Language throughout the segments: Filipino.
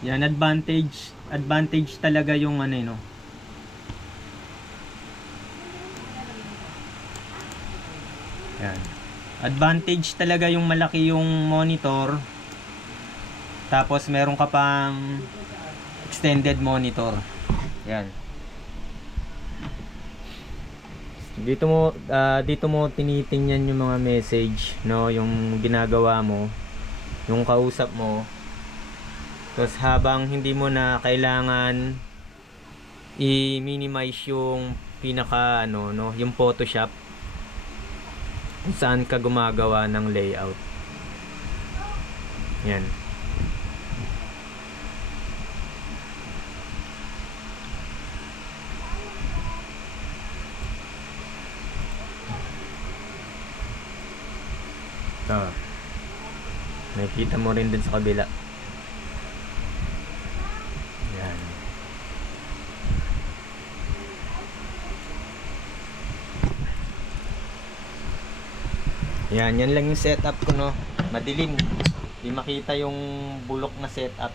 Yan, advantage talaga yung ano, no. Yan. Advantage talaga yung malaki yung monitor. Tapos meron ka pang extended monitor. Yan. Dito mo tinitingnan yung mga message, no, yung ginagawa mo, yung kausap mo. Tapos habang hindi mo na kailangan i-minimize yung pinaka ano, no, yung Photoshop, kung saan ka gumagawa ng layout. Yan. Ito. Nakikita mo rin dun sa kabila. Yan. Yan lang yung setup ko, no. Madilim. Di makita yung bulok na setup.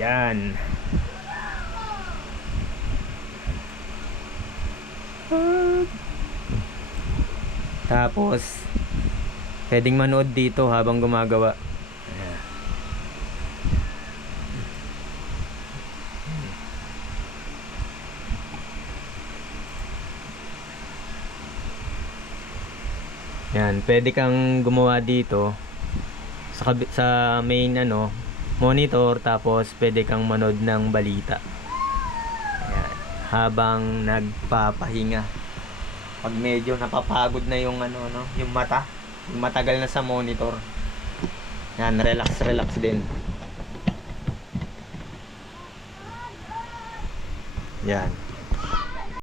Yan. Tapos pwedeng manood dito habang gumagawa. Yan, pwede kang gumawa dito sa main ano, monitor, tapos pwede kang manood ng balita. Ayan, habang nagpapahinga. Pag medyo napapagod na yung ano, no, yung mata, yung matagal na sa monitor. Yan, relax din. Yan.